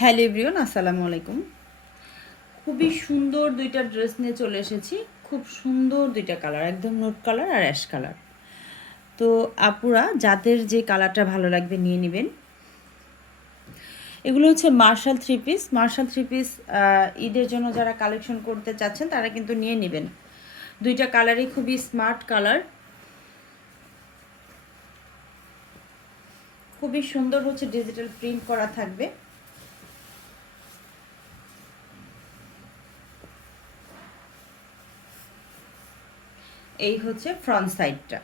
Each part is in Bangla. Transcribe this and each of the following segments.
হ্যালো এভরিওয়ান, আসসালামু আলাইকুম। খুবই সুন্দর দুইটা ড্রেস নিয়ে চলে এসেছি। খুব সুন্দর দুইটা কালার, একদম নোট কালার আর অ্যাশ কালার। তো আপুরা যাদের যে কালারটা ভালো লাগবে নিয়ে নেবেন। এগুলো হচ্ছে marshal three piece. Marshal three piece ঈদের জন্য যারা কালেকশন করতে চাচ্ছেন তারা কিন্তু নিয়ে নেবেন। দুইটা কালারই খুবই স্মার্ট কালার, খুবই সুন্দর হচ্ছে ডিজিটাল প্রিন্ট করা থাকবে। এই হচ্ছে ফ্রন্ট সাইডটা,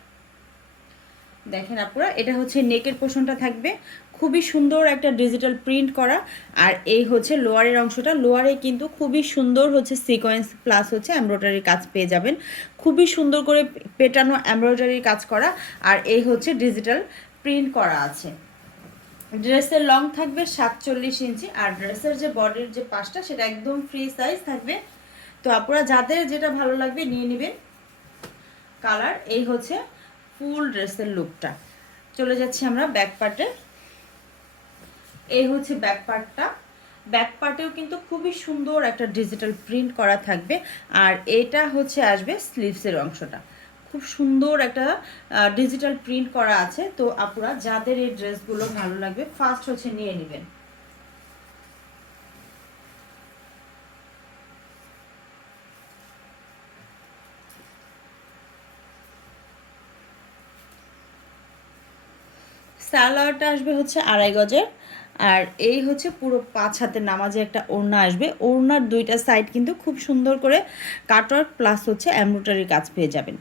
দেখেন আপনারা, এটা হচ্ছে নেকের পোর্শনটা থাকবে খুবই সুন্দর একটা ডিজিটাল প্রিন্ট করা। আর এই হচ্ছে লোয়ারের অংশটা, লোয়ারে কিন্তু খুবই সুন্দর হচ্ছে সিকোয়েন্স প্লাস হচ্ছে এমব্রয়ডারি কাজ পেয়ে যাবেন, খুবই সুন্দর করে পেটানো এমব্রয়ডারি কাজ করা। আর এই হচ্ছে ডিজিটাল প্রিন্ট করা আছে। ড্রেসের লং থাকবে 47 ইঞ্চি, আর ড্রেসের যে বডির যে পাশটা সেটা একদম ফ্রি সাইজ থাকবে। তো আপনারা যাদের যেটা ভালো লাগবে নিয়ে নেবেন কালার। এই হচ্ছে ফুল ড্রেসের লুকটা। চলে যাচ্ছি আমরা ব্যাক পার্টে। এই হচ্ছে ব্যাক পার্টটা। ব্যাক পার্টেও কিন্তু খুবই সুন্দর একটা ডিজিটাল প্রিন্ট করা থাকবে। আর এটা হচ্ছে আসবে স্লিভসের অংশটা, খুব সুন্দর একটা ডিজিটাল প্রিন্ট করা আছে। তো আপনারা যাদের এই ড্রেসগুলো ভালো লাগবে ফার্স্ট হচ্ছে নিয়ে নেবেন। সালোয়ারটা আসবে হচ্ছে 2.5 গজের। আর এই হচ্ছে পুরো 5 হাতের নামাজে একটা ওড়না আসবে। ওড়নার দুইটা সাইড কিন্তু খুব সুন্দর করে কাটওয়ার্ক প্লাস হচ্ছে এমব্রয়ডারি কাজ পেয়ে যাবেন।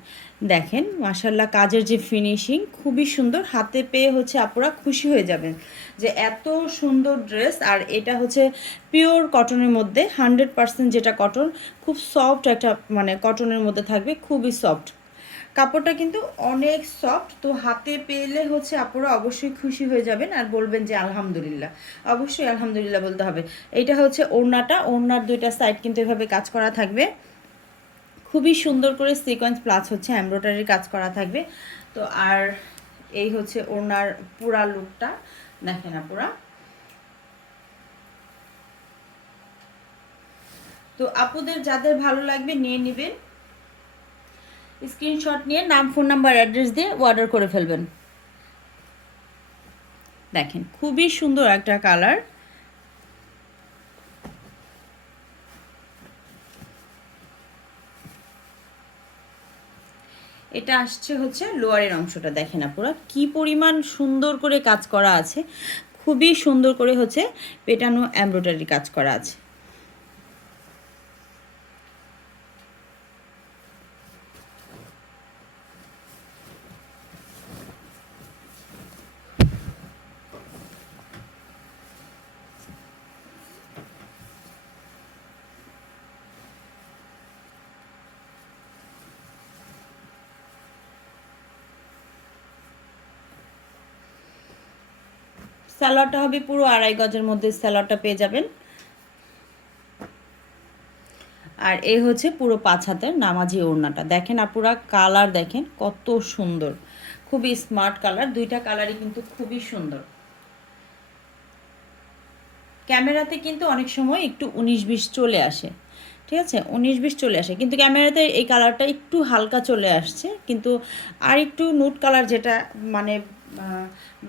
দেখেন মাশাল্লাহ, কাজের যে ফিনিশিং খুবই সুন্দর, হাতে পেয়ে হচ্ছে আপনারা খুশি হয়ে যাবেন যে এত সুন্দর ড্রেস। আর এটা হচ্ছে পিওর কটনের মধ্যে, 100% যেটা কটন, খুব সফট একটা মানে কটনের মধ্যে থাকবে, খুবই সফট কাপড়টা, কিন্তু অনেক সফট। তো হাতে পেলে হচ্ছে আপনারা অবশ্যই খুশি হয়ে যাবেন আর বলবেন যে আলহামদুলিল্লাহ, অবশ্যই আলহামদুলিল্লাহ বলতে হবে। এইটা হচ্ছে ওড়নাটা, ওড়নার দুইটা সাইড কিন্তু এভাবে কাজ করা থাকবে, খুবই সুন্দর করে সিকোয়েন্স প্লাস হচ্ছে এমব্রয়ডারির কাজ করা থাকবে। তো আর এই হচ্ছে ওড়নার পুরা লুকটা, দেখেন আপুরা। তো আপুদের যাদের ভালো লাগবে নিয়ে নেবেন, স্ক্রিনশট নিয়ে নাম ফোন নাম্বার অ্যাড্রেস দিয়ে অর্ডার করে ফেলবেন। দেখেন খুবই সুন্দর একটা কালার। এটা আসছে হচ্ছে লোয়ারের অংশটা, দেখেন আপনারা কি পরিমাণ সুন্দর করে কাজ করা আছে, খুবই সুন্দর করে হচ্ছে পেটানো এমব্রয়ডারি কাজ করা আছে। সালোয়ারটা হবে পুরো 2.5 গজের মধ্যে, সালোয়ারটা পেয়ে যাবেন। আর এই হচ্ছে পুরো 5 হাতের নামাজি ওড়নাটা, দেখেন আপুরা কালার দেখেন কত সুন্দর, খুবই স্মার্ট কালার, দুইটা কালারই কিন্তু খুবই সুন্দর। ক্যামেরাতে কিন্তু অনেক সময় একটু 19-20 চলে আসে, ঠিক আছে, 19-20 চলে আসে, কিন্তু ক্যামেরাতে এই কালারটা একটু হালকা চলে আসছে, কিন্তু আর একটু নুট কালার যেটা মানে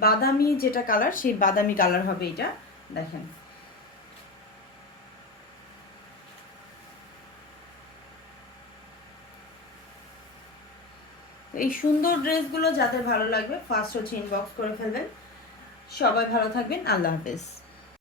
বাদামি যেটা কালার, সেই বাদামি কালার হবে এটা, দেখেন। এই সুন্দর ড্রেসগুলো যাদের ভালো লাগবে ফার্স্ট হচ্ছে ইনবক্স করে ফেলবেন। সবাই ভালো থাকবেন, আল্লাহ হাফেজ।